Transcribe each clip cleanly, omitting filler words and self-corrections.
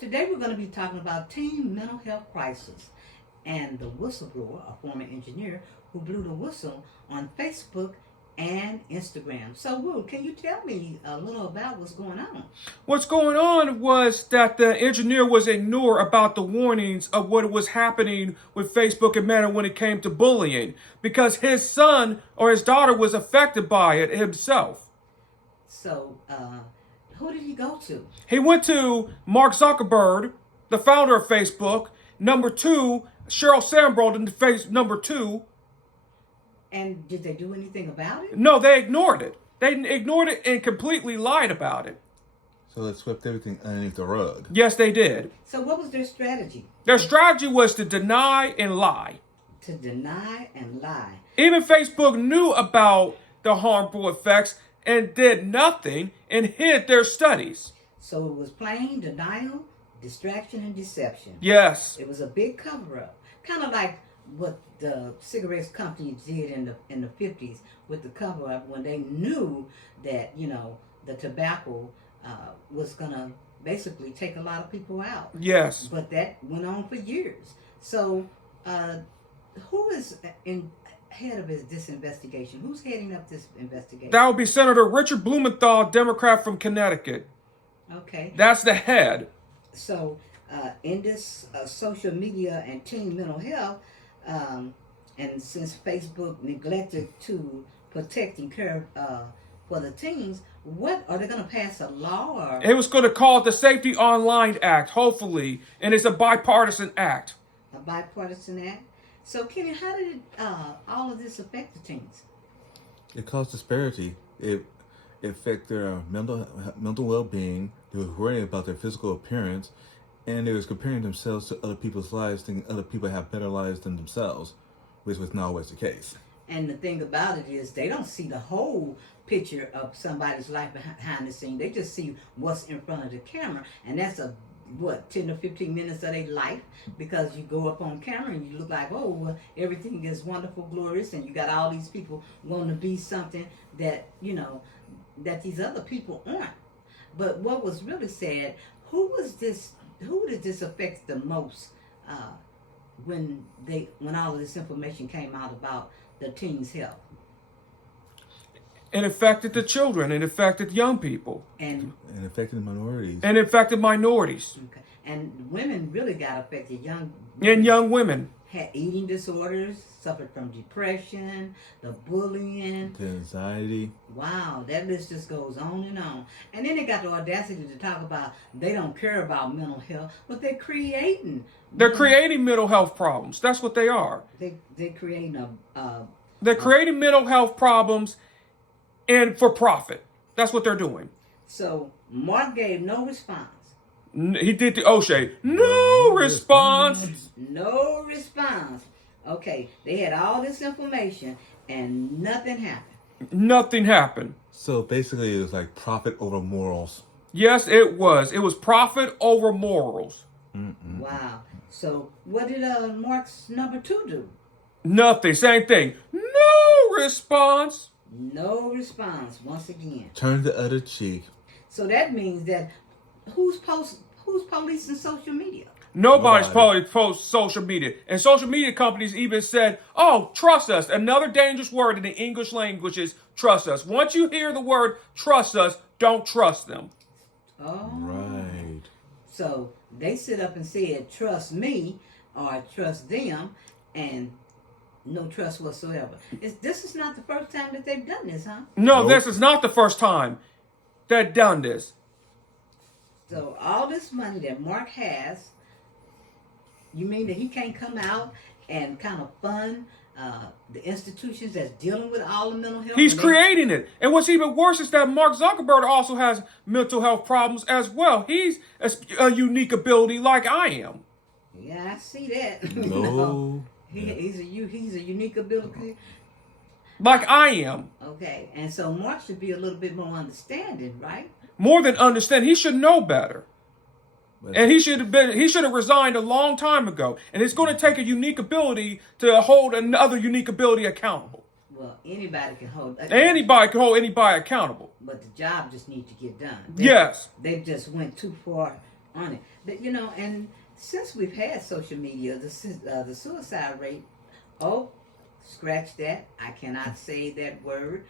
Today we're going to be talking about teen mental health crisis and the whistleblower, a former engineer who blew the whistle on Facebook and Instagram. So, Will, can you tell me a little about what's going on? What's going on was that the engineer was ignored about the warnings of what was happening with Facebook and Meta when it came to bullying because his son or his daughter was affected by it himself. So, who did he go to? He went to Mark Zuckerberg, the founder of Facebook, number two, Sheryl Sandberg, number two. And did they do anything about it? No, they ignored it. They ignored it and completely lied about it. So they swept everything underneath the rug. Yes, they did. So, what was their strategy? Their strategy was to deny and lie. To deny and lie. Even Facebook knew about the harmful effects and did nothing and hid their studies. So, it was plain denial, distraction, and deception. Yes. It was a big cover up. Kind of like what the cigarettes companies did in the 50s with the cover up when they knew that, the tobacco was going to basically take a lot of people out. Yes. But that went on for years. So, who is head of this investigation? Who's heading up this investigation? That would be Senator Richard Blumenthal, Democrat from Connecticut. Okay. That's the head. So, in this social media and teen mental health, and since Facebook neglected to protect and care for the teens, what are they going to pass a law? Or It was going to call it the Safety Online Act, hopefully, and it's a bipartisan act. a bipartisan act? So, Kenny, how did all of this affect the teens? It caused disparity. It affected their mental well-being. They were worrying about their physical appearance, and they was comparing themselves to other people's lives, thinking other people have better lives than themselves, which was not always the case. And the thing about it is they don't see the whole picture of somebody's life behind the scene. They just see what's in front of the camera. And that's 10 or 15 minutes of their life, because you go up on camera and you look like, oh, well, everything is wonderful, glorious, and you got all these people wanting to be something that, that these other people aren't. But what was really sad, who did this affect the most when all of this information came out about the teens' health? It affected the children. It affected young people. And affected minorities. And it affected minorities. okay, and women really got affected. And young women. Had eating disorders, suffered from depression, the bullying, The anxiety. Wow, that list just goes on and on. And then they got the audacity to talk about they don't care about mental health, but they're creating. They're creating mental health problems. That's what they are. They're creating They're creating mental health problems and for profit. That's what they're doing. So Mark gave no response. He did the O'Shea. No response. No response. Okay, they had all this information and nothing happened. Nothing happened. So basically, it was like profit over morals. Yes, it was. It was profit over morals. Wow. So what did Mark's number 2 do? Nothing. Same thing. No response. No response once again. Turn the other cheek. So that means that who's policing social media? Nobody's probably post social media. And social media companies even said, oh, trust us. Another dangerous word in the English language is trust us. Once you hear the word trust us, don't trust them. Oh. Right. So they sit up and said, trust me or trust them, and no trust whatsoever. This is not the first time that they've done this, huh? No, Nope. This is not the first time they've done this. So all this money that Mark has, you mean that he can't come out and kind of fund the institutions that's dealing with all the mental health? He's creating it. And what's even worse is that Mark Zuckerberg also has mental health problems as well. He's a unique ability like I am. Yeah, I see that. No. He's a unique ability. Like I am. Okay, and so Mark should be a little bit more understanding, right? More than understand. He should know better. And he should have resigned a long time ago. And it's going to take a unique ability to hold another unique ability accountable. Well, anybody can hold. Anybody can hold anybody accountable. But the job just needs to get done. Yes. They just went too far on it. You know, and since we've had social media, the suicide rate, oh, scratch that. I cannot say that word.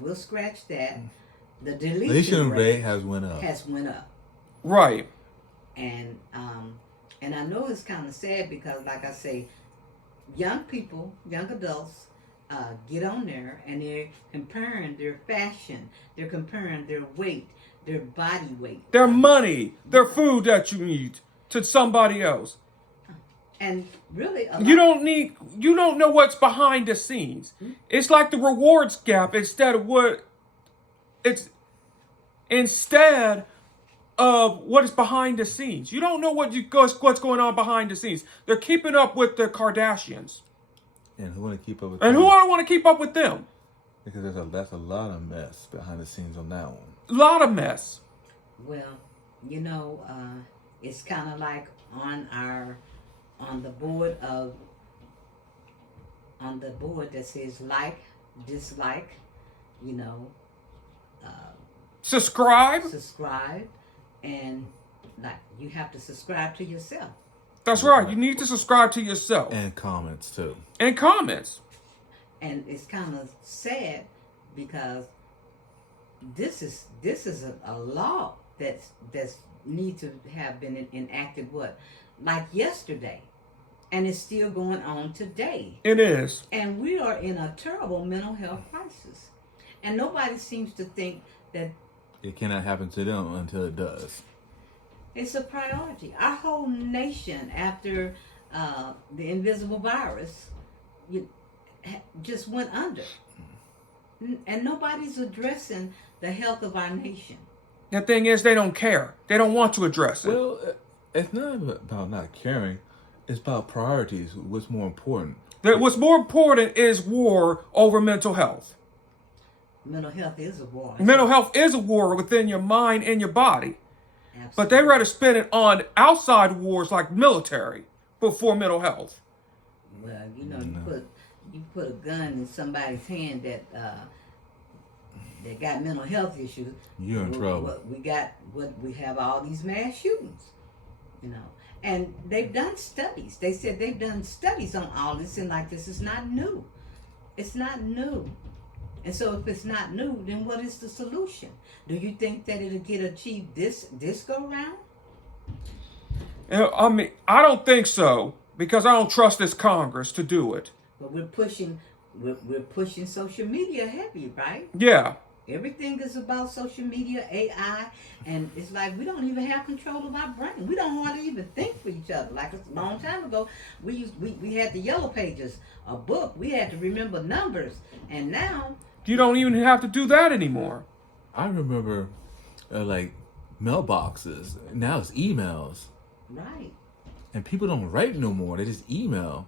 We'll scratch that. The deletion Deletion rate rate has went up. went up. Right. And I know it's kind of sad because, like I say, young people, young adults, get on there and they're comparing their fashion, they're comparing their weight, their body weight, Their money, their food that you eat to somebody else. and really, You don't know what's behind the scenes. It's like the rewards gap instead of what is behind the scenes. You don't know what's going on behind the scenes. They're keeping up with the Kardashians. And who want to keep up with And them? who I want to keep up with them? Because that's a lot of mess behind the scenes on that one. A lot of mess. Well, you know, it's kind of like on the board that says like, dislike, you know, Subscribe. subscribe, and like you have to subscribe to yourself. That's right. You need to subscribe to yourself. And comments too. And comments. And it's kind of sad because this is a law that's need to have been enacted like yesterday, and it's still going on today. It is. And we are in a terrible mental health crisis, and nobody seems to think that It cannot happen to them until it does. it's a priority. Our whole nation, after the invisible virus, just went under. And nobody's addressing the health of our nation. The thing is, they don't care. They don't want to address it. Well, it's not about not caring. It's about priorities. What's more important? What's more important is war over mental health. Mental health is a war. Mental health is a war within your mind and your body. Absolutely. But they rather spend it on outside wars like military before mental health. Well, you know, you put a gun in somebody's hand that got mental health issues. You're in trouble. We have all these mass shootings, you know, and they've done studies. They said they've done studies on all this, and like this is not new. It's not new. And so if it's not new, then what is the solution? Do you think that it'll get achieved this go round? I mean, I don't think so because I don't trust this Congress to do it. But we're pushing social media heavy, right? Yeah. Everything is about social media, AI, and it's like we don't even have control of our brain. We don't hardly even think for each other. Like a long time ago, we had the yellow pages, a book. We had to remember numbers, and now You don't even have to do that anymore. I remember, like, mailboxes. Now it's emails. right. And people don't write no more. They just email.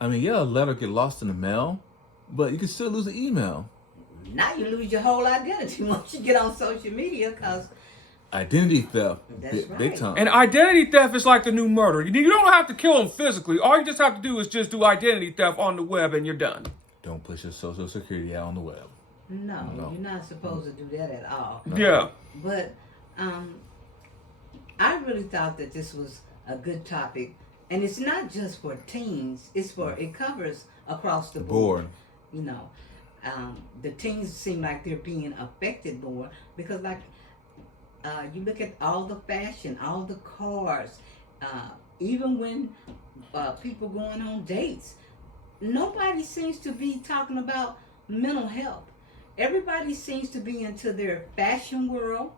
I mean, yeah, a letter get lost in the mail, but you can still lose an email. Now you lose your whole identity once you get on social media, because Identity theft, That's big right. time. And identity theft is like the new murder. You don't have to kill them physically. All you just have to do is just do identity theft on the web and you're done. Don't push your social security out on the web. no, No. you're not supposed to do that at all. Yeah. But I really thought that this was a good topic, and it's not just for teens. It covers across the board. You know, the teens seem like they're being affected more because, like, you look at all the fashion, all the cars, even when people going on dates, nobody seems to be talking about mental health. Everybody seems to be into their fashion world.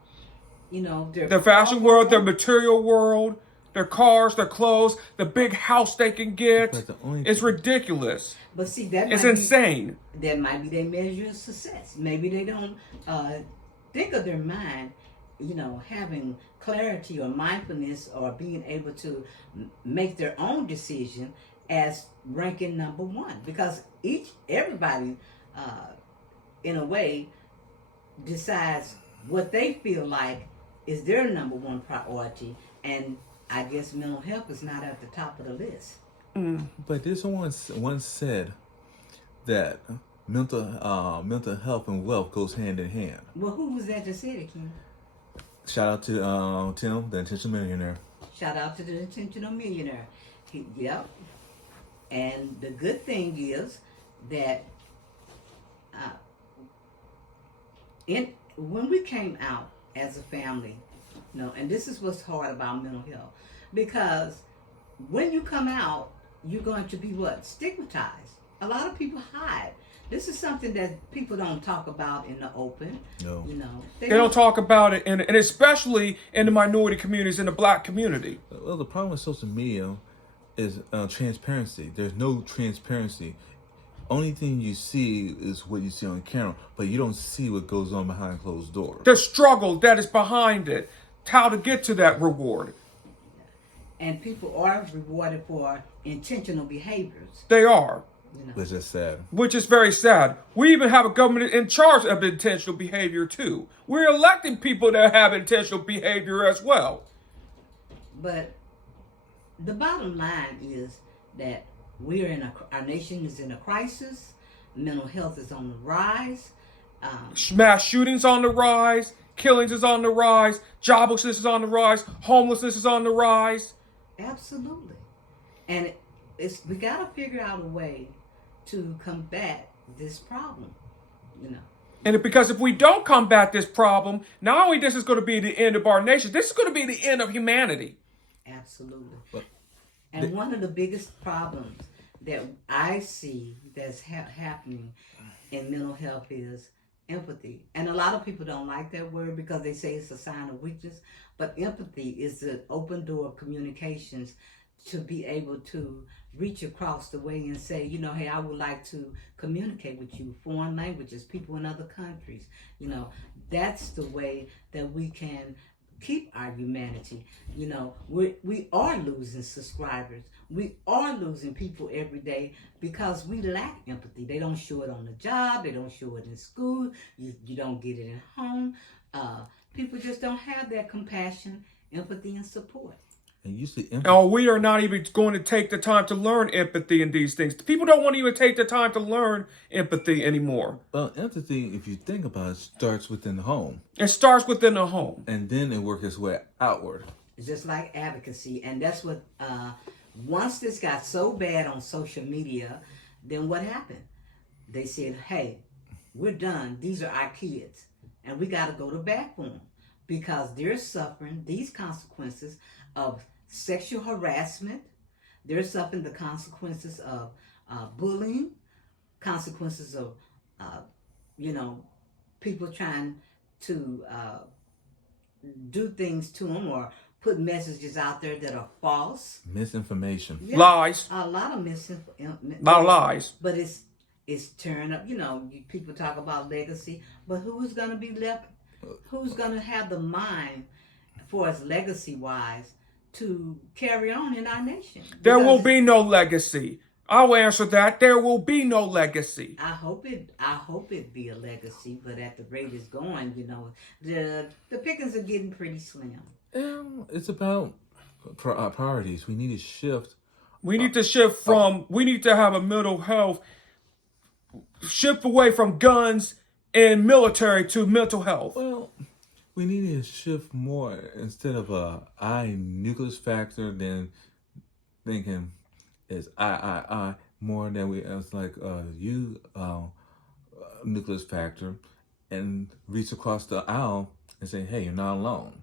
You know, Their fashion world, their material world, their cars, their clothes, the big house they can get. But the only- It's ridiculous. But see, that It's might be- insane. that might be their measure of success. Maybe they don't think of their mind, you know, having clarity or mindfulness or being able to make their own decision as ranking number one, because everybody in a way decides what they feel like is their number one priority, and I guess mental health is not at the top of the list. But this someone once said that mental health and wealth goes hand in hand. Well, who was that that said it, Ken? Shout out to Tim, the intentional millionaire. Shout out to the intentional millionaire. Yep. And the good thing is that uh, when we came out as a family, and this is what's hard about mental health, because when you come out, you're going to be what? Stigmatized. A lot of people hide. This is something that people don't talk about in the open. No. They don't talk about it, and especially in the minority communities, in the black community. Well, the problem with social media is transparency. There's no transparency. Only thing you see is what you see on camera, but you don't see what goes on behind closed doors. The struggle that is behind it, how to get to that reward. And people are rewarded for intentional behaviors. They are. Which is sad. Which is very sad. We even have a government in charge of intentional behavior too. We're electing people that have intentional behavior as well. But the bottom line is that our nation is in a crisis. Mental health is on the rise. Mass shootings on the rise. Killings is on the rise. Joblessness is on the rise. Homelessness is on the rise. Absolutely. And we got to figure out a way to combat this problem, And because if we don't combat this problem, not only this is going to be the end of our nation, this is going to be the end of humanity. Absolutely. And one of the biggest problems that I see that's happening in mental health is empathy. And a lot of people don't like that word because they say it's a sign of weakness. But empathy is the open door of communications to be able to reach across the way and say, hey, I would like to communicate with you, foreign languages, people in other countries. That's the way that we can keep our humanity. We are losing subscribers. We are losing people every day because we lack empathy. They don't show it on the job. They don't show it in school. You don't get it at home. People just don't have that compassion, empathy, and support. And usually we are not even going to take the time to learn empathy in these things. People don't want to even take the time to learn empathy anymore. Well, empathy, if you think about it, starts within the home. It starts within the home. And then it works its way outward. It's just like advocacy. And that's what, once this got so bad on social media, then what happened? They said, hey, we're done. These are our kids. And we got to go to bat for them because they're suffering these consequences of sexual harassment. They're suffering the consequences of bullying, consequences of, people trying to do things to them or put messages out there that are false. Misinformation. Yeah, lies. A lot of misinformation. A lot of lies. But it's tearing up. People talk about legacy, but who's going to be left? Who's going to have the mind for us legacy-wise to carry on in our nation? There will be no legacy. I'll answer that. There will be no legacy. I hope it be a legacy, but at the rate it's going, the pickings are getting pretty slim. It's about priorities. We need to shift. We need to shift from. We need to have a mental health shift away from guns and military to mental health. Well, we need to shift more instead of I nucleus factor than thinking it's I more than it's like you nucleus factor and reach across the aisle and say, hey, you're not alone.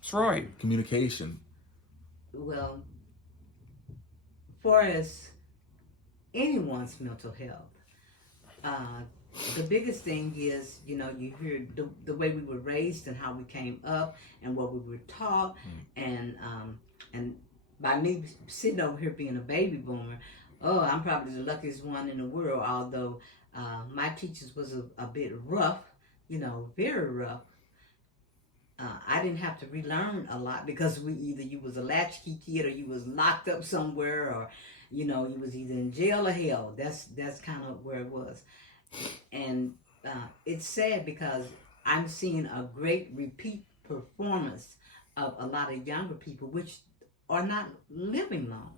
That's right. Communication. Well, for as anyone's mental health, the biggest thing is, you hear the way we were raised and how we came up and what we were taught. And by me sitting over here being a baby boomer, I'm probably the luckiest one in the world, although my teachers was a bit rough, very rough. I didn't have to relearn a lot because you was a latchkey kid or you was locked up somewhere or, you was either in jail or hell. That's kind of where it was. And it's sad because I'm seeing a great repeat performance of a lot of younger people which are not living long.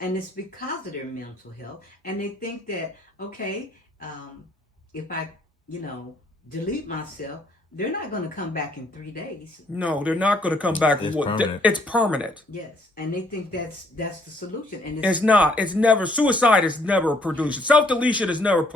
And it's because of their mental health. And they think that, okay, if I, delete myself, they're not going to come back in 3 days. No, they're not going to come back. It's permanent. It's permanent. Yes, and they think that's the solution, and It's not. It's never. Suicide is never a solution. Self-deletion is never.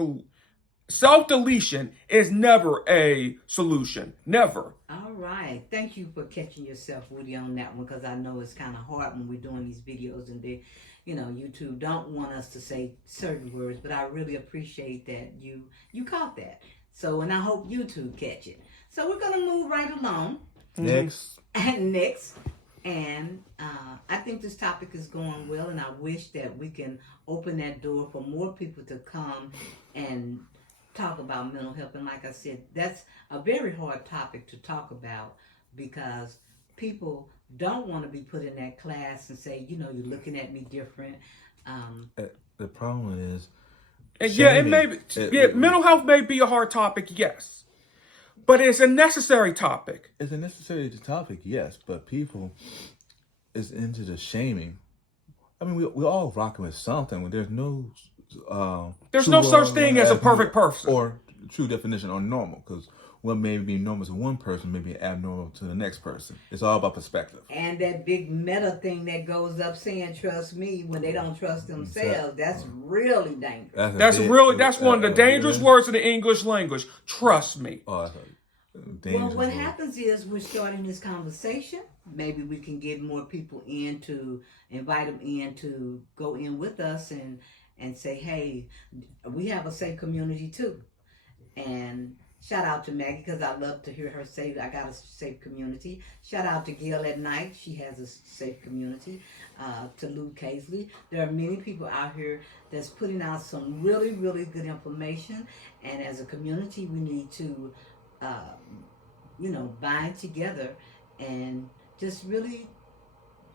Self-deletion is never a solution. Never. All right. Thank you for catching yourself, Woody, on that one, because I know it's kind of hard when we're doing these videos and they, YouTube don't want us to say certain words, but I really appreciate that you caught that. So, and I hope YouTube catch it. So we're going to move right along. Next. And next. And I think this topic is going well, and I wish that we can open that door for more people to come and talk about mental health. And like I said, that's a very hard topic to talk about because people don't want to be put in that class and say, you're looking at me different. The problem is, mental health may be a hard topic, yes, but it's a necessary topic. It's a necessary topic, yes, but people is into the shaming. I mean, we're all rocking with something. There's no such thing as a perfect person or true definition on normal, because what may be normal to one person may be abnormal to the next person. It's all about perspective. And that big meta thing that goes up saying "trust me" when they don't trust themselves—that's really dangerous. That's one of the dangerous words in the English language. Trust me. Well, what happens is we're starting this conversation. Maybe we can get more people in to invite them in to go in with us and say, hey, we have a safe community too. And shout out to Maggie, because I love to hear her say, I got a safe community. Shout out to Gail at Night. She has a safe community. To Lou Casely. There are many people out here that's putting out some really, really good information. And as a community, we need to, bind together and just really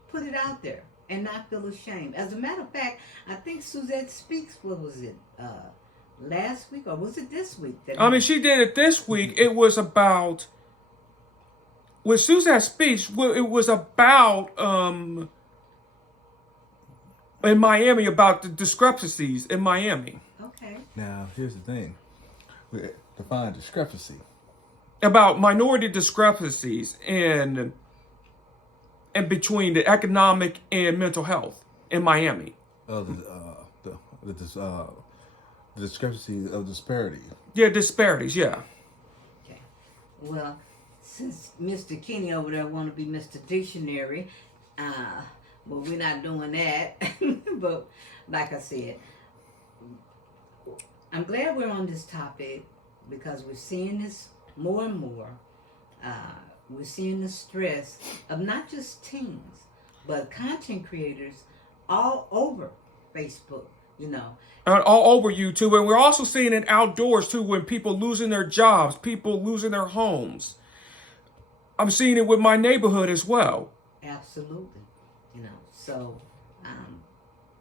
put it out there and not feel ashamed. As a matter of fact, I think Suzette Speaks, what was it, last week or was it this week? She did it this week. It was about, with Suzette Speaks, it was about, in Miami, about the discrepancies in Miami. Okay. Now, here's the thing. We define discrepancy. About minority discrepancies in between the economic and mental health in Miami. The discrepancy of disparity. Yeah, disparities, yeah. Okay. Well, since Mr. Kenny over there want to be Mr. Dictionary, but we're not doing that. But like I said, I'm glad we're on this topic because we're seeing this more and more. We're seeing the stress of not just teens, but content creators all over Facebook, And all over YouTube. And we're also seeing it outdoors, too, when people losing their jobs, people losing their homes. I'm seeing it with my neighborhood as well. Absolutely. So...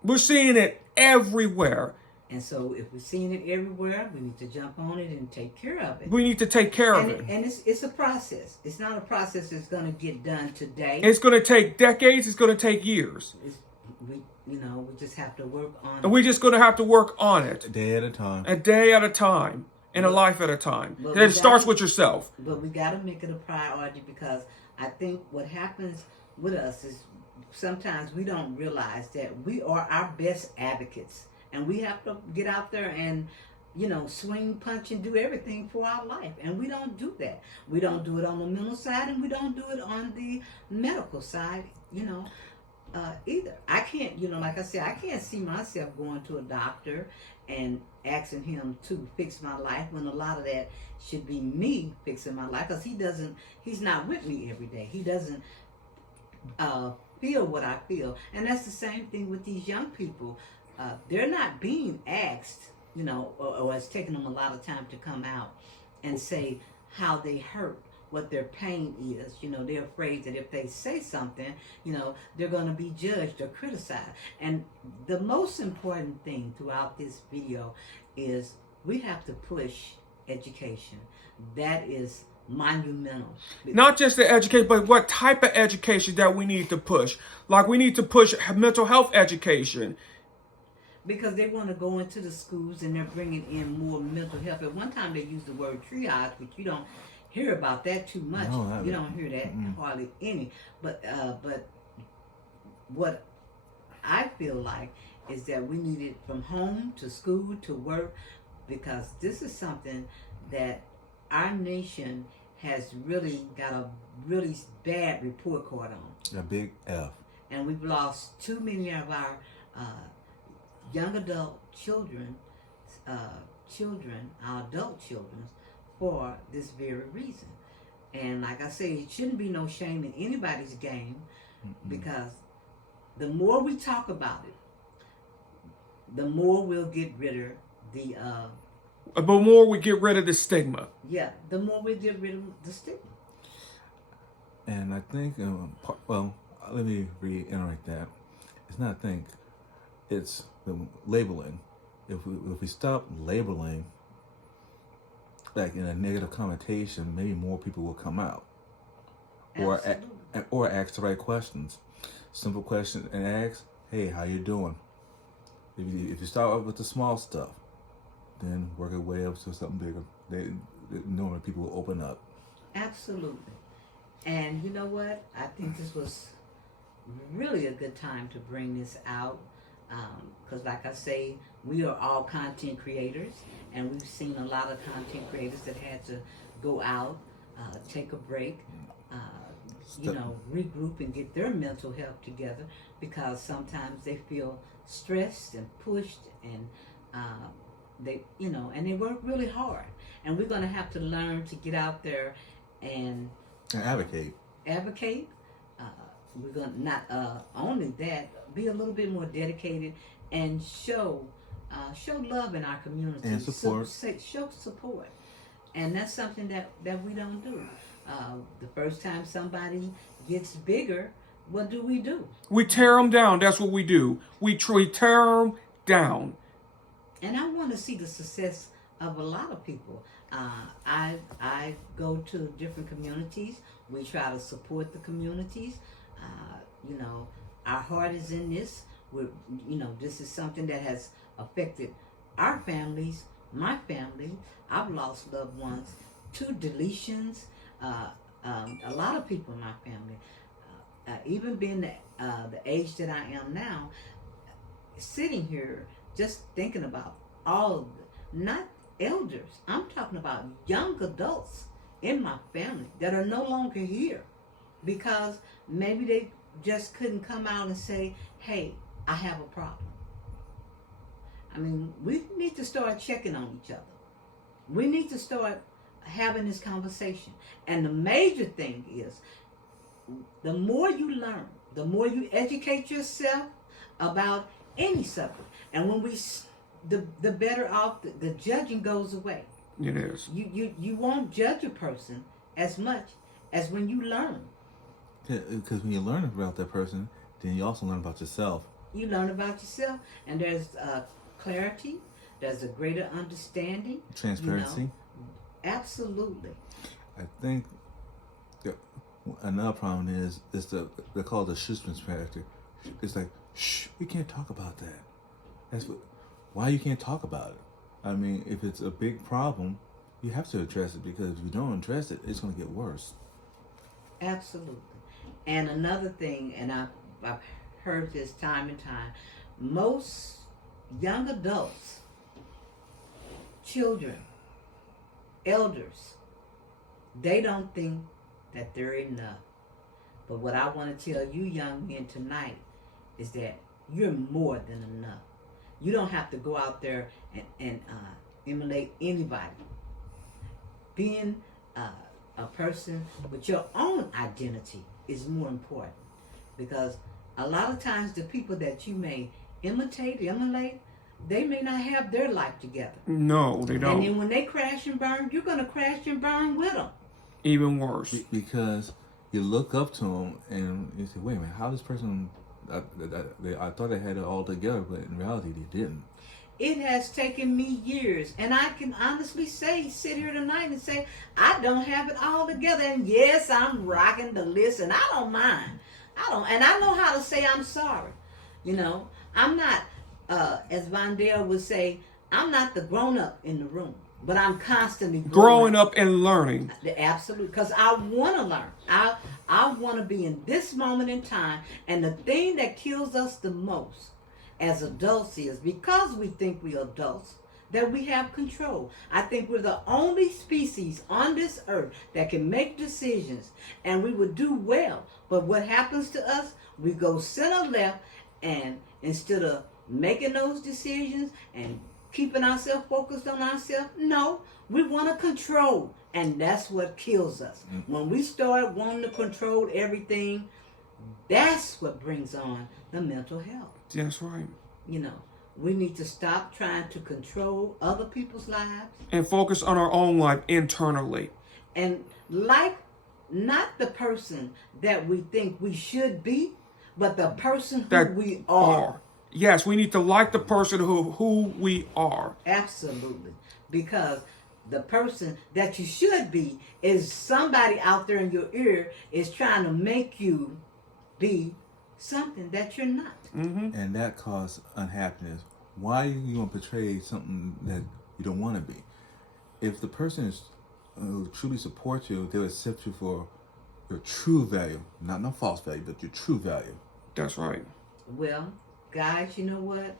we're seeing it everywhere. And so if we're seeing it everywhere, we need to jump on it and take care of it. We need to take care of it. And it's a process. It's not a process that's going to get done today. It's going to take decades. It's going to take years. We just have to work on it. And we're just going to have to work on it. A day at a time. A day at a time. And a life at a time. And it starts with yourself. But we got to make it a priority because I think what happens with us is sometimes we don't realize that we are our best advocates. And we have to get out there and, swing, punch, and do everything for our life. And we don't do that. We don't do it on the mental side, and we don't do it on the medical side, either. I can't, like I said, I can't see myself going to a doctor and asking him to fix my life when a lot of that should be me fixing my life because he's not with me every day. He doesn't feel what I feel. And that's the same thing with these young people. They're not being asked, or it's taking them a lot of time to come out and say how they hurt, what their pain is. They're afraid that if they say something, they're going to be judged or criticized. And the most important thing throughout this video is we have to push education. That is monumental. Not just the education, but what type of education that we need to push. Like we need to push mental health education. Because they want to go into the schools and they're bringing in more mental health. At one time they used the word triage, but you don't hear about that too much. No, You don't hear that hardly any. But what I feel like is that we need it from home to school to work, because this is something that our nation has really got a really bad report card on. A big F. And we've lost too many of our young adult children, our adult children, for this very reason. And like I say, it shouldn't be no shame in anybody's game, because the more we talk about it, the more we'll get rid of the more we get rid of the stigma. the more we get rid of the stigma. And I think, well, let me reiterate that. It's not think, it's the labeling. If we stop labeling, like in a negative connotation, maybe more people will come out, or ask the right questions. Simple question and ask, "Hey, how you doing?" If you start off with the small stuff, then work your way up to something bigger. Normally people will open up. Absolutely. And you know what? I think this was really a good time to bring this out, because like I say, we are all content creators, and we've seen a lot of content creators that had to go out, take a break, regroup and get their mental health together, because sometimes they feel stressed and pushed, and and they work really hard. And we're going to have to learn to get out there and advocate. We're going to not only that, be a little bit more dedicated and show love in our community and support. Show support, and that's something that we don't do. The first time somebody gets bigger, what do? We tear them down. That's what we do. We tear them down. And I want to see the success of a lot of people. I go to different communities. We try to support the communities. Our heart is in this. This is something that has affected our families, my family. I've lost loved ones, 2 deletions. A lot of people in my family, even being the age that I am now, sitting here just thinking about all, not elders, I'm talking about young adults in my family that are no longer here, because maybe they just couldn't come out and say, "Hey, I have a problem." I mean, we need to start checking on each other. We need to start having this conversation. And the major thing is, the more you learn, the more you educate yourself about any subject, and when the better off the judging goes away. It is. You won't judge a person as much as when you learn. Because when you learn about that person, then you also learn about yourself. You learn about yourself, and there's clarity. There's a greater understanding. Transparency. Absolutely. I think another problem is they call it the Schusterman factor. It's like, shh, we can't talk about that. Why you can't talk about it? I mean, if it's a big problem, you have to address it, because if you don't address it, it's going to get worse. Absolutely. And another thing, and I've heard this time and time, most young adults, children, elders, they don't think that they're enough. But what I want to tell you young men tonight is that you're more than enough. You don't have to go out there and emulate anybody. Being a person with your own identity is more important, because a lot of times the people that you may emulate, they may not have their life together. No, they don't. And then when they crash and burn, you're going to crash and burn with them. Even worse. Because you look up to them and you say, wait a minute, how this person, I thought they had it all together, but in reality they didn't. It has taken me years, and I can honestly sit here tonight and say, I don't have it all together. And yes, I'm rocking the list, and I don't mind. And I know how to say I'm sorry. I'm not, as Von Dale would say, I'm not the grown-up in the room. but I'm constantly Growing up and learning. The absolute, because I want to learn. I want to be in this moment in time. And the thing that kills us the most as adults is because we think we're adults, that we have control. I think we're the only species on this earth that can make decisions, and we would do well. But what happens to us? We go center left, and instead of making those decisions and keeping ourselves focused on ourselves, no, we want to control. And that's what kills us. When we start wanting to control everything, that's what brings on the mental health. That's right. You know, we need to stop trying to control other people's lives And focus on our own life internally. and like not the person that we think we should be, but the person who That we are. Yes, we need to like the person who we are. Absolutely. Because the person that you should be is somebody out there in your ear is trying to make you be something that you're not. And that causes unhappiness. Why are you going to portray something that you don't want to be? If the person is truly supports you, they'll accept you for your true value, not no false value, but your true value. That's right. Well, guys, you know what?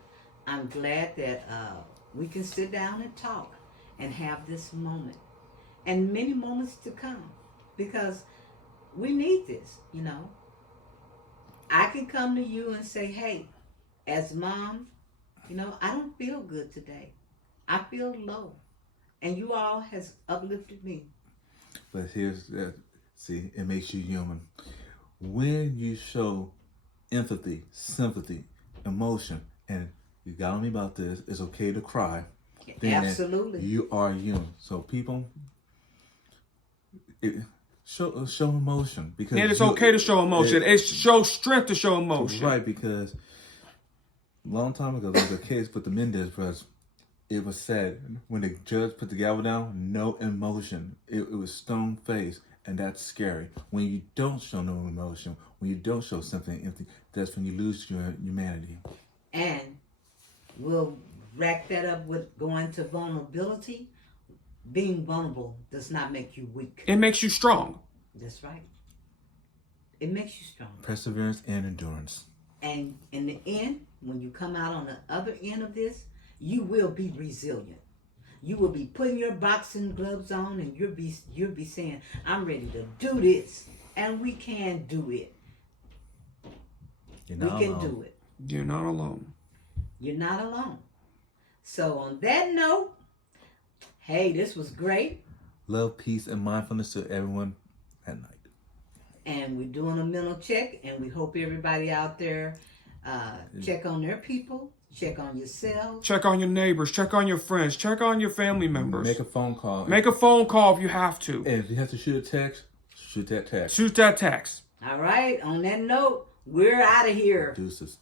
I'm glad that we can sit down and talk and have this moment and many moments to come, because we need this, you know. I can come to you and say, hey, as mom, you know, I don't feel good today. I feel low. And you all has uplifted me. But here's that. See, it makes you human. When you show empathy, sympathy, emotion, and you got on me about this, it's okay to cry. Then Absolutely. You are human. So people, show emotion, because And it's okay to show emotion. It shows strength to show emotion. Right, because a long time ago there was a case with the Mendez brothers. It was said when the judge put the gavel down, no emotion. It was stone face, and that's scary. When you don't show no emotion, when you don't show something empty, that's when you lose your humanity. And we'll rack that up with going to vulnerability. Being vulnerable does not make you weak. It makes you strong. That's right. It makes you strong. Perseverance and endurance. And in the end, when you come out on the other end of this, you will be resilient. You will be putting your boxing gloves on, and you'll be saying, I'm ready to do this. And we can do it. You're We not can alone. do it. You're not alone. You're not alone. So on that note, hey, this was great. Love, peace, and mindfulness to everyone at night. And we're doing a mental check, and we hope everybody out there check on their people, check on yourselves. Check on your neighbors. Check on your friends. Check on your family members. Make a phone call. Make a phone call if you have to. And if you have to shoot a text, shoot that text. Shoot that text. All right, on that note, we're out of here. Deuces.